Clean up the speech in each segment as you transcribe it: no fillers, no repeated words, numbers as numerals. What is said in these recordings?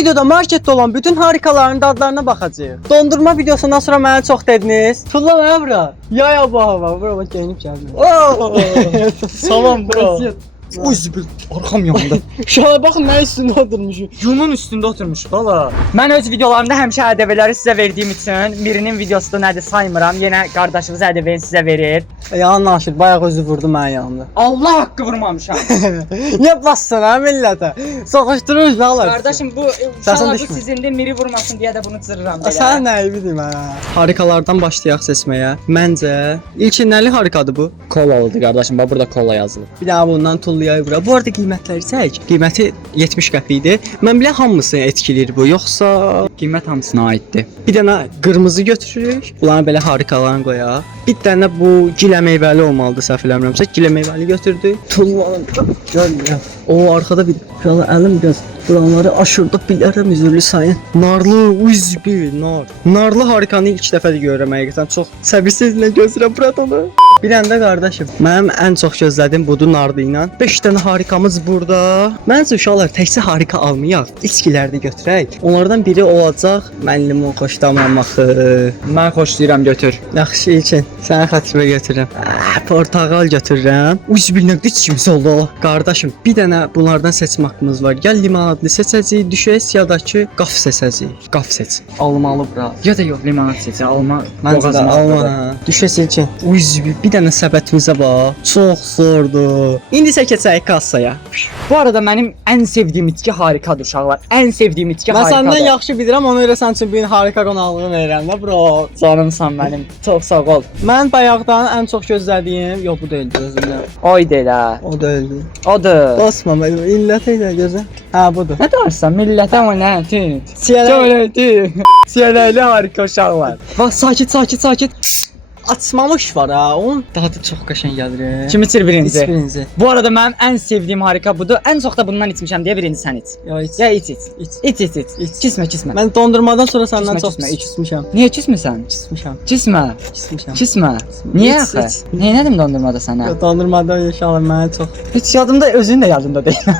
videoda markette olan bütün harikaların dadlarına bakacağız. Dondurma videosundan sonra mənə çox dediniz. Tulla mənə bura. Ya bu hava. Bura bak geyinib gəldim. Salam bro. Uy zibil arkam yandı. Şuna baxın mən üstündə oturmuşum. Yunun üstündə oturmuş bala. Mən öz videolarımda həmişə ədəbələri sizə verdiyim üçün birinin videosu da nədir saymıram. Yenə qardaşımız ədəbəni sizə verir. Yalan naşır, bayaq özü vurdu mənim yanımda. Allah haqqı vurmamışam. Niyə bassın ha millətə? Soxuşdurmuş bağlar. Qardaşım bu inşallah bu sizindir, miri vurmasın deyə də bunu cırıram belə. Sən nəyi bildim hə? Harikalardan başlayaq seçməyə. Məncə ilk nəli harikadır bu? Kolalıdır qardaşım, bax burada kola yazılıb. Bir daha bundan tullayaq bura. Bu arada qiymətləri çək. Qiyməti 70 qəpik idi. Mən bilən hamısını etkiləyir bu, yoxsa Qiymət hamısına aiddir. bir dənə qırmızı götürürük. Bunları belə harikalarını qoyaq. Bir dənə bu gilə meyvəli olmalıdır, səhv eləmirəmsə. Gilə meyvəli götürdük. Tullanım. Gəl. O arkada bir kralı əlim biraz buranları aşırdı bilərəm üzürlü sayın. Narlı uzbi nar. Narlı harikanı ilk dəfə də görürəm həqiqətən. Çox səbirsizlə gözləyirəm buradanı. Bir anda qardaşım, mənim ən çox gözlədiyim budur narlı ilə. 5 dənə harikamız burada. Məncə uşaqlar təkcə harika almayaq, içkiləri də götürək. Onlardan biri olacaq mən limon xoşlamam axı. Mən xoşlayıram, götür. Yaxşı için sənə xətrimə götürürəm. Portağal götürürəm. Uzbillə içkimiz oldu. Qardaşım, bir dənə bunlardan seçmə haqqımız var. Gəl limonadlı seçəcəyik, düşək siyadakı qaf seçəcəyik. Qaf seç. Almalı bura. Ya da yox, limonad seçə, alma. Məncə də alma. Düşək için. Uzbi bir dənə səbətimizə bax. Çox zordur. İndi isə keçək kassaya. Bu arada mənim ən sevdiyim içki harikadır uşaqlar. Ən sevdiyim içki Mən harikadır. səndən yaxşı bilirəm, ona görə sən üçün bir harika qonaqlığı verirəm də bro. Canımsan mənim. Çox sağ ol. Mən bayaqdan ən çox gözlədiyim, yox bu deyildi özümdən. Oydu elə. O deyildi. Odur. Basma, illət ilə gözə. Hə, budur. Nə danışsan millətə o nə? Siyələ. Siyələkli harika uşaqlar. Bax, sakit. Açmamış var ha, onun dadı çox qəşəng gəlir. Kim içir birinci? birinci? Bu arada mənim ən sevdiyim harika budur. Ən çox da bundan içmişəm deyə birinci sən iç. Ya iç. Ya iç. İç. Kismə. Mən dondurmadan sonra səndən Kismə, çox kismə, iç. içmişəm. Niyə kismisən? İçmişəm. Kismə. Niyə İç, axı? iç. Niyə nədim dondurmada sənə? Ya dondurmadan yaşalım mənə çox. Heç yadımda, özün də yadında deyil.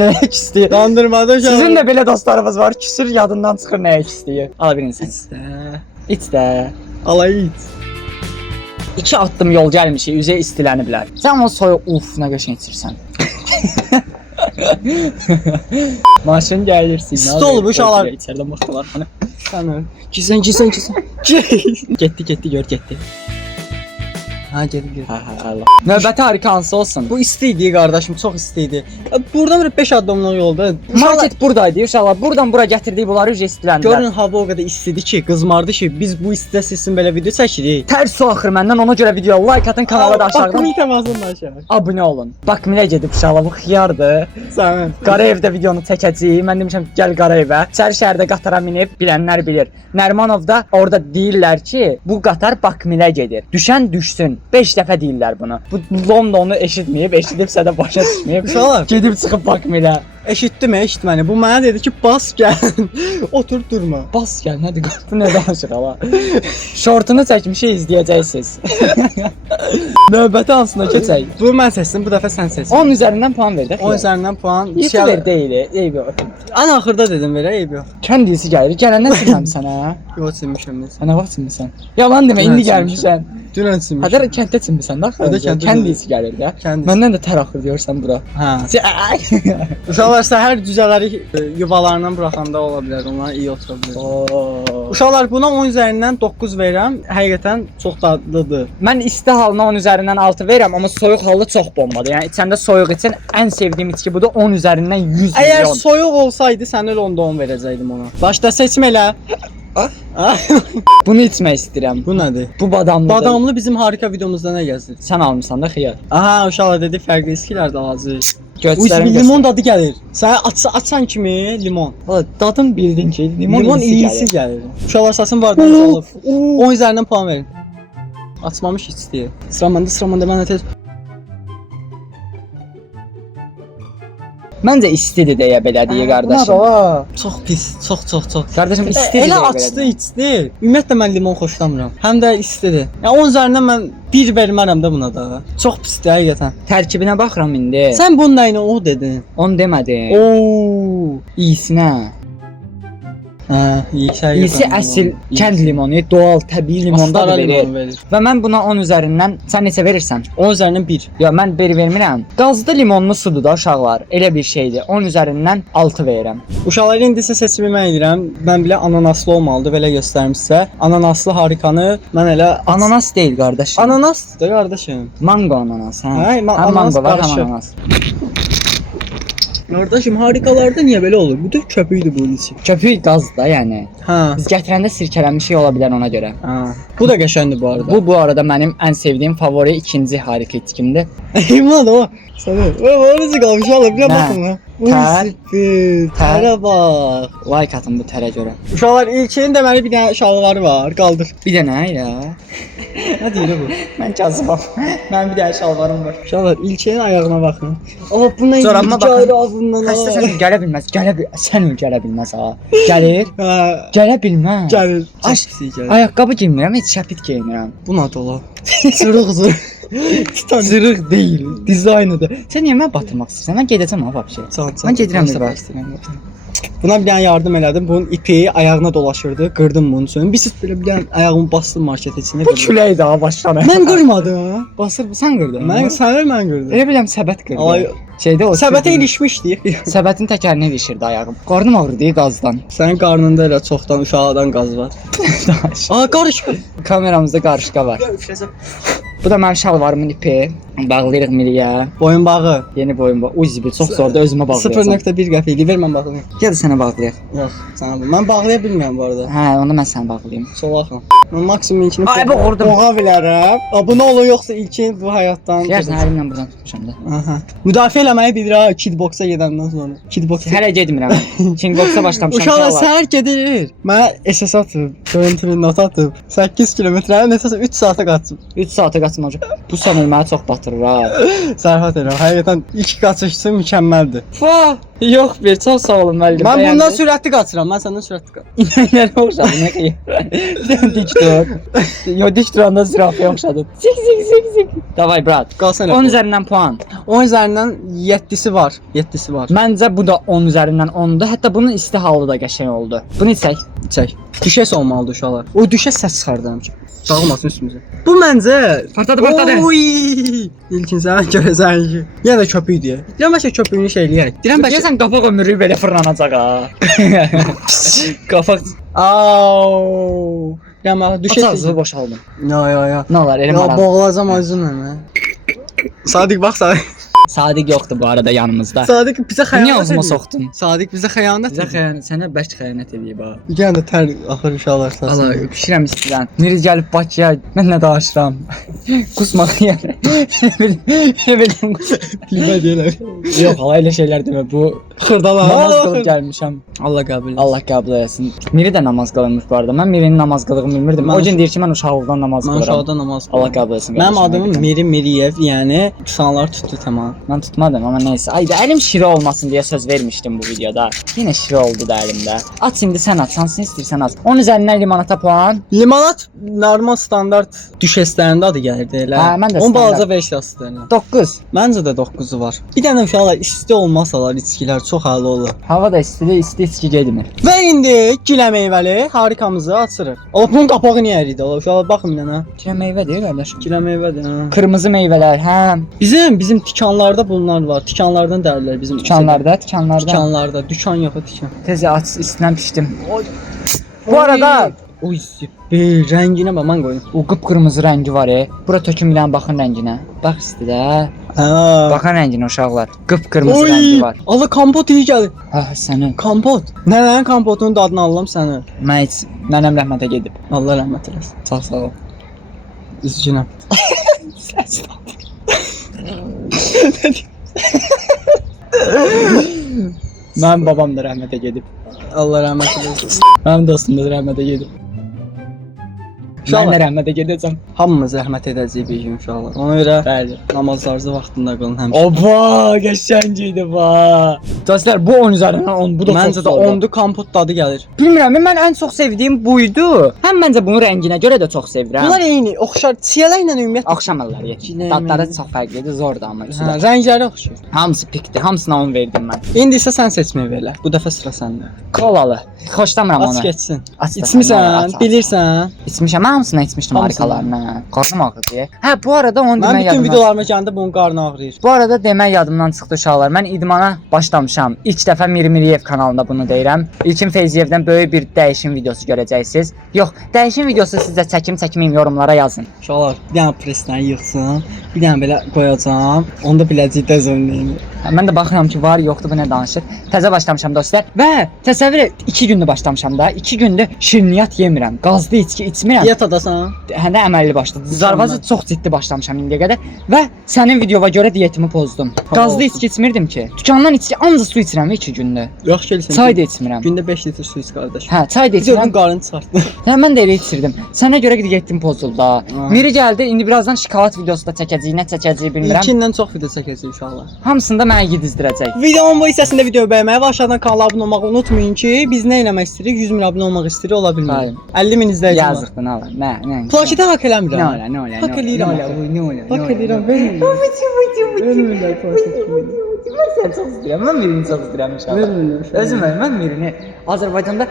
Nəyə küstü? Dondurmadan yaşalım. Sizin də belə dostlarınız var, küsür yadından çıxır nəyə küstüyü. Al birini sən. İç də. Alay iç. 2 addım yol gəlmişik, üzə istiləniblər. Sən o soyuq nə qəşəng içirsən. Maşın gəlir, siqnal. Stol bu uşaqlar. İçəridən baxdılar. Hani Sən öl. Gizən. getdi, gör getdi. Ha, gedir. Hə, Allah. Növbəti harika hansı olsun? Bu isti idi qardaşım, çox isti idi. Buradan bir 5 addımlıq yolda. Market buradaydı uşaqlar. Buradan bura gətirdik, bunları üzə istiləndilər. Görün hava o qədər istidi ki, qızmardı ki, biz bu istidə sizin belə video çəkirik. Tərs su axır məndən, ona görə videoya like atın, kanala da aşağıdan Bax, təmasından aşağı. abunə olun. Bakmilə gedib uşaqlar, bu xiyardır. Sənin. Qarayevdə videonu çəkəcəyik. Mən demişəm gəl Qarayevə. İçəri şəhərdə qatara minib, bilənlər bilir. Nərmanovda orada deyirlər ki, bu qatar Bakmilə gedir. Düşən düşsün. 5 dəfə deyirlər bunu. Bu Londonu eşitməyib, eşidibsə də başa düşməyib. Uşaqlar, Gedib çıxıb Bakmilə. eşitməni. Bu mənə dedi ki, bas gəl. Otur durma. Bas gəl, nədir? Bu nə danışır hala? Şortunu çəkmişik, izləyəcəksiniz. Növbəti hansına keçək? Bu mən seçdim, bu dəfə sən seç. 10 üzərindən puan verdik. 10 üzərindən puan. YouTuber deyil, eybi yox. Ən axırda dedim verə, eyb yox. Kəndisi gəlir, gələndən silməm sənə. Yox, silmişəm mən. Sən nə vaxt silmisən? Yalan demə, indi gəlmişsən. Dünən silmişəm. Hədər kənddə silmisən də axı. Hədə kənddə Kəndisi gəlir də. Kəndisi. Məndən də tər axır deyirsən bura. Hə. Uşaqlar səhər cücələri yuvalarından buraxanda ola bilər, onlar iyi otura bilər. Uşaqlar buna 10 üzərindən 9 verirəm. Həqiqətən çox dadlıdır. Mən isti halına 10 üzərindən 6 verirəm, amma soyuq halı çox bombadır. Yəni içəndə soyuq için ən sevdiyim içki budur. 10 üzərindən 100 Əgər milyon. soyuq olsaydı sənə onda 10 verəcəydim ona. Başda seçim elə. Bunu içmək istəyirəm. Bu nədir? Bu badamlıdır. Badamlı bizim harika videomuzda nə gəzir? Sən almısan da xiyar. Aha, uşaqlar dedi fərqli içkilər də alacaq. Göstərim. Limon dadı gəlir. Sən açan kimi limon. Dadım bildin ki, Limon iyisi gəlir. Uşaqlar sasın bardağı alıb. 10 üzərindən puan verin. Açmamış içdi. Sıra məndə mən tez. Məncə istidir deyə belə deyə qardaşım. Çox pis, çox. Qardaşım istidir. Elə açdı, içdi. Ümumiyyətlə mən limon xoşlamıram. Həm də istidir. Ya 10 üzərindən mən 1 vermərəm də buna da. Çox pisdir həqiqətən. Tərkibinə baxıram indi. Sən bunun nəyinə o dedin? Onu demədin. Oo, İyisinə. İyisi əsl kənd limonu, doğal, təbii limondan verir. Və mən buna 10 üzərindən sən neçə verirsən? 10 üzərindən 1. Ya mən 1 vermirəm. Qazlı limonlu sudur da uşaqlar. Elə bir şeydir. 10 üzərindən 6 verirəm. Uşaqlar indisə seçimi mən edirəm. Mən bilə ananaslı olmalıdır, belə göstərim sizə. Ananaslı harikanı mən elə Ananas deyil qardaşım. Ananasdır qardaşım. Mango ananas, hə? Hə, Həm ananas mango var, qarışıq. həm ananas. Qardaşım harikalarda niyə belə olur? Bu da köpüydü bunun içi. Köpük qazdır da, yəni. Hə. Biz gətirəndə sirkələnmiş şey ola bilər ona görə. Hə. Bu da qəşəngdir bu arada. Bu arada mənim ən sevdiyim favori ikinci harika itkimdir. İman o. Sana. O necə qalmış ala bir Nə? baxın ha. Tər. Tərə bax. Like atın bu tərə görə. Uşaqlar ilkin deməli bir dənə şalvarı var. Qaldır. Bir dənə ya. Nə deyir bu? Mən cazibam. Mənim bir dənə şalvarım var. Uşaqlar ilkin ayağına baxın. Amma bu nə Corabıma baxın. ağzından. Xəstə sən gələ bilməz. Sən gələ bilməz ha. Gəlir. Hə. Gələ bilməz. Gəlir. Aş- gəlir. Ayaqqabı geymirəm, heç şəpit geymirəm. Bu nə dola? Sırıq. Zırıq deyil, dizaynıdır. Sən niyə məni batırmaq istəyirsən? Mən gedəcəm ha vəbşə. Mən gedirəm Nəysə, evə. istəyirəm. Buna bir dənə yardım elədim. Bunun ipi ayağına dolaşırdı. Qırdım bunun üçün. Bir siz belə bir dənə ayağımı bastım market içinə. Bu küləkdir ha başlanı. Mən qırmadım. basır bu sən qırdın. Mən sənə mən qırdım. Elə biləm səbət qırdı. Ay, Şeydə o səbətə ilişmişdi. Səbətin təkərinə ilişirdi ayağım. Qarnım ağrıdı qazdan. Sənin qarnında elə çoxdan uşaqdan qaz var. Aa, qarışqa. Kameramızda qarışqa var. Bu da mənim şalvarımın ipi. Bağlayırıq miliyə. Boyun bağı. Yeni boyun var. Uy zibil çox zordur özümə bağlayacağam. 0.1 qəpikli ver mən bağlayım. Gəl də sənə bağlayaq. Yox, sənə bu. Mən bağlaya bilmirəm bu arada. Hə, onda mən sənə bağlayım. Sol axın. Mən maksimum ilkini Ay, bu orada. boğa bilərəm. Bu nə olur yoxsa ilkin bu həyatdan. Yersən əlimlə buradan tutmuşam da. Aha. Müdafiə eləməyi bilir ha kickboksa gedəndən sonra. Kickboks. Hələ getmirəm. Kickboksa başlamışam. Uşaqlar uşaqlar. səhər gedir. Mənə SS atıb, görüntülü not atıb. 8 kilometrə, nəsə 3 saata qaçıb. 3 saata qaçmacaq. Bu sanır məni çox batırır ha. Sərfət edirəm. Həqiqətən ilk qaçışı mükəmməldir. Fa, yox bir çox sağ olun müəllim. Mən bundan sürətli qaçıram. Mən səndən sürətli qaçıram. İnəklərə oxşadım nə xeyir. Dik dur. Yo dik duranda zirafəyə oxşadım. Sik. Davay brat. Qalsana. 10 üzərindən puan. 10 üzərindən 7'si var. 7'si var. Məncə bu da 10 üzərindən 10'dur. Hətta bunun isti halı da qəşəng oldu. Bunu içək. Çək. Düşəs olmalıdır uşaqlar. O düşəs səs çıxardıram ki. Dağılmasın üstümüzə. Bu məncə Partladı. Oy! İlkin sən görəsən ki. Yenə köpük deyə. Ya məşə köpüyünü şey eləyək. Deyirəm bəlkə Deyəsən qapaq ömrü belə fırlanacaq ha. Qapaq Au! Ya mən düşəs. açazı boşaldım. Ya. Nə olar elə Ya maraq. boğulacam özümlə mən. Sadiq bax Sadiq. Sadiq yoxdur bu arada yanımızda. Sadiq bizə xəyanət Niyə ağzıma edir. soxdun? Sadiq bizə xəyanət Bizə edir. xəyanət, sənə bərk xəyanət edib ha. Yenə də tər axır uşaqlar Allah, səsin. öpüşürəm istidən. Miri gəlib Bakıya, mən nə danışıram. Qusmaq yəni. Ne bileyim. Filmə deyirlər. Yox, hala elə şeylər demə. Bu Xırdalar. namaz qılıb gəlmişəm. Allah qəbul etsin. Allah qəbul etsin. Miri də namaz qılırmış bu arada. Mən Mirinin namaz qıldığını bilmirdim. Mən- O gün deyir ki, mən uşaqlıqdan namaz Mən qılıram. uşaqda namaz Allah qılıram. qəbul etsin. Mənim qardaşım, adımım Miri Miriyev, yəni insanlar tutdu tamam. Mən tutmadım amma nəysə. Ayda əlim şiri olmasın deyə söz vermişdim bu videoda. Yenə şiri oldu da əlimdə. Aç indi sən aç, hansını istəyirsən aç. 10 üzərindən limonata puan. Limonat normal standart düşeslərində adı gəlirdi elə. Hə, mən də Onun standart. balaca versiyasıdır elə. 9. Məncə də 9'u var. Bir dənə uşaqlar isti olmasalar içkilər çox əla olur. Hava da istidir, isti içki gedmir. Və indi gilə meyvəli harikamızı açırıq. Allah bunun qapağı niyə əriydi? Allah uşaqlar baxın bir dənə. Gilə meyvədir qardaş. Gilə meyvədir. Hə. Qırmızı meyvələr, hə. Bizim tikanlarda bunlar var. Tikanlardan dərlər bizim. Dükanlarda. Tikanlarda. Dükan yox, tikan. Tez aç, istidən pişdim. Bu arada Oy, bir rənginə bax mən qoyum. o qıpqırmızı rəngi var Bura tökümlən baxın rənginə. Bax istidə. Hə. Baxın rənginə uşaqlar. Qıpqırmızı rəngi var. Allah kompot iyi gəlir. Ha, sənin. Kompot. Nənənin kompotunun dadını alıram səni. Mən heç nənəm rəhmətə gedib. Allah rəhmət eləsin. Çox sağ ol. Üzgünəm. Mənim babam da rəhmətə gedib. Allah rəhmət eləsin. Mənim dostum da rəhmətə gedib. Mən də rəhmətə gedəcəm. Hamımız rəhmət edəcəyik bir gün inşallah. Ona görə Bəli. namazlarınızı vaxtında qılın həmişə. Oba, qəşəng idi va. Dostlar, bu 10 üzərindən 10, bu da Məncə də 10'du kompot dadı gəlir. Bilmirəm, mən ən çox sevdiyim buydu. Həm məncə bunun rənginə görə də çox sevirəm. Bunlar eyni, oxşar. Çiyələ ilə ümumiyyətlə Axşam əlləri yetişir. Cinayət. Dadları çox fərqlidir, zordur amma üçü də. rəngləri oxşur. Hamısı pikdir, hamısına 10 verdim mən. İndi isə sən seçməyi verlə. Bu dəfə sıra səndə. Kolalı. Xoşlamıram onu. Aç keçsin. Aç da İçmisən, aç. bilirsən. İçmişəm, mən hamısını içmişdim Hamısını. harikalarına. Qarnım ağrıdı. Hə, bu arada onu Mən demək bütün yadımdan. videolarıma gələndə bunun qarnı ağrıyır. Bu arada demək yadımdan çıxdı uşaqlar. Mən idmana başlamışam. İlk dəfə Mirmiriyev kanalında bunu deyirəm. İlkin Feyziyevdən böyük bir dəyişim videosu görəcəksiniz. Yox, dəyişim videosu sizə çəkim yorumlara yazın. Uşaqlar, bir dənə presdən yığsın, bir dənə belə qoyacağam. Onda biləcək dəzəmliyini. Mən də baxıram ki, var, yoxdur, bu nə danışır. Təzə başlamışam dostlar. Və təsəvvür et, 2 gündür başlamışam da. 2 gündür şirniyyat yemirəm. Qazlı içki içmirəm. Diyetadasan? Hə də əməlli başladı. Zarvazı çox ciddi başlamışam indiyə qədər və sənin videova görə diyetimi pozdum. Qazlı içki içmirdim ki. Dükandan içki ancaq su içirəm 2 gündür. Yox gəlsən. Çay da içmirəm. Gündə 5 litr su iç qardaş. Hə, çay da Gördün içirəm. qarnını çıxartdı. Hə, mən də elə içirdim. Sənə görə diyetim pozuldu da. Miri gəldi, indi birazdan şokolad videosu da çəkəcəyik, nə çəkəcəyik bilmirəm. İlkindən çox video çəkəcəyik uşaqlar. Hamısını da mənə yedizdirəcək. Videonun bu hissəsində videoyu bəyənməyi və aşağıdan kanala abunə olmağı unutmayın ki, biz nə eləmək istəyirik? 100 min abunə olmaq istəyirik, ola bilmirik. 50 min izləyici var. Yazıqdır, nə olar? Nə? Plakidə haqq eləmirəm. Nə olar, nə olar? Haqq eləyirəm. Nə olar? Haqq eləyirəm, vermirəm. Vermirlər plakidə. Mən səni çox istəyirəm. Mən Mirini çox istəyirəm inşallah. Vermirlər. Özüm mən Mirini Azərbaycanda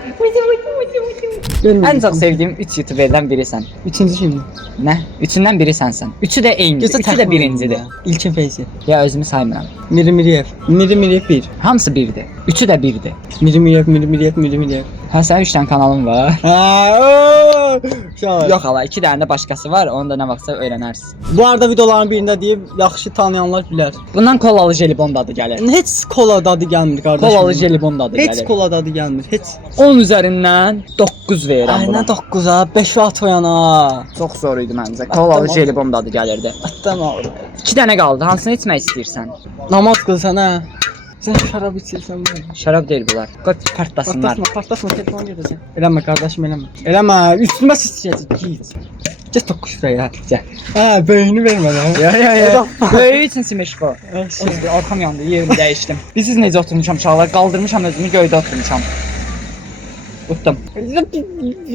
Vermirlər. ən çox sevdiyim 3 youtuberdən birisən. Üçüncü kimdir? Nə? Üçündən biri sənsən. Üçü də eynidir. Üçü də birincidir. İlkin Feyzi. Ya özümü saymıram. Mirmiriyev. Mirmiriyev 1. Hamısı birdir. Üçü də birdir. Mirmiriyev. Hə, sənin 3 dənə kanalın var. Ha, Yox hala, 2 dənə də başqası var. Onu da nə vaxtsa öyrənərsiz. Bu arada videoların birində deyib yaxşı tanıyanlar bilər. Bundan kolalı jelibon dadı gəlir. Heç kola dadı gəlmir qardaşım. Kolalı jelibon dadı Heç gəlir. kola dadı gəlmir. Heç. 10 üzərindən 9 verirəm Ay buna. nə 9-a, 5 at oyana. Çox zor idi məncə. Kolalı jelibon dadı gəlirdi. Atdan ağır. 2 dənə qaldı. Hansını içmək istəyirsən? Namaz qılsan hə. Sən şərab içirsən bu. Şərab deyil bunlar. Qoy partlasınlar. Partlasma, telefon gedəcək. Eləmə qardaşım, eləmə. Eləmə, üstümə sıçrayacaq. Git. Get toxu şuraya. Gəl. Hə, beynini vermə lan. Ya. Böyük için simeşko. Arxam yandı, yerimi dəyişdim. Bilirsiniz necə oturmuşam uşaqlar? Qaldırmışam özümü, göydə oturmuşam. Utdum.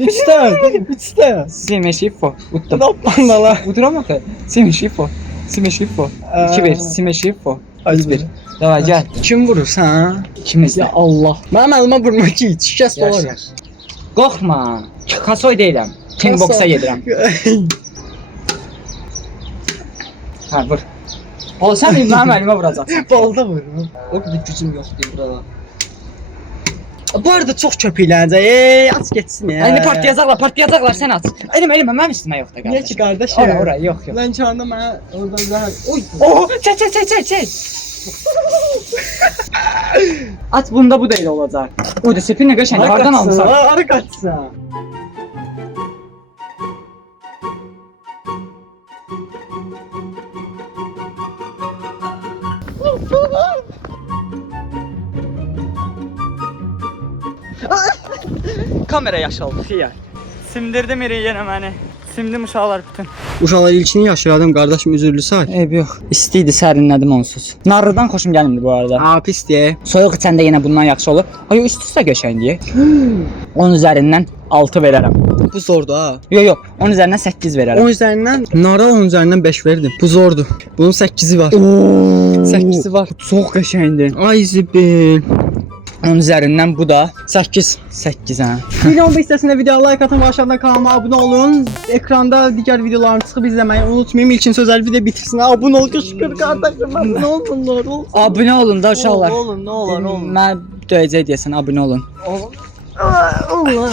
Üçdə. Simeşifo. Utdum. Ne yapman da lan? Uduram axı. Simeşifo. 2-1. Simeşifo. 3-1. Davay gəl. Kim vurursan? İkimiz də. Ya Allah. Mənim əlimə vurma ki, şikəst olur. Qorxma. Kasoy deyiləm. Kickboksa gedirəm. Hə, vur. O sən mənim əlimə vuracaqsan. Balda vururum. O bir gücüm yoxdur burada. Bu arada çox köpüklənəcək. Aç getsin ya. İndi partlayacaqlar, sən aç. Eləmə, mənim üstümə yox da qardaş. Niyə ki qardaşım? Ora, yox. Lan çağırda mənə oradan zəhər. Oy. Oh, çək. Aç bunda bu da elə olacaq. O da sepinlə qəşəng hardan almısan? Ara qaçsan. Kamera yaşaldı xiyar. Simdirdim iri yenə məni. Simdim uşaqlar bütün. Uşaqlar ilkini yaşadım qardaşım, üzürlü say. Eyb yox. İsti idi, sərinlədim onsuz. Narlıdan xoşum gəlmir bu arada. Ha pis deyə. Soyuq içəndə yenə bundan yaxşı olur. Ay, üst-üstə qəşəngdir. 10 üzərindən 6 verərəm. Bu zordur ha. Yox, 10 üzərindən 8 verərəm. 10 üzərindən, nara 10 üzərindən 5 verdim. Bu zordur. Bunun 8-i var. 8-i var. Çox qəşəngdir. Ay zibil. 10 üzərindən bu da 8. 8 hə. Videonun bu hissəsində videoya like atın və aşağıdan kanalıma abunə olun. Ekranda digər videolarımı çıxıb izləməyi unutmayın. İlkin sözəli video bitirsin. Abunə ol, qışqır qardaşım. Abunə olun, nə olur. Abunə olun da uşaqlar. Olun, nə olur, olun. Mən döyəcək deyəsən abunə olun. Allah.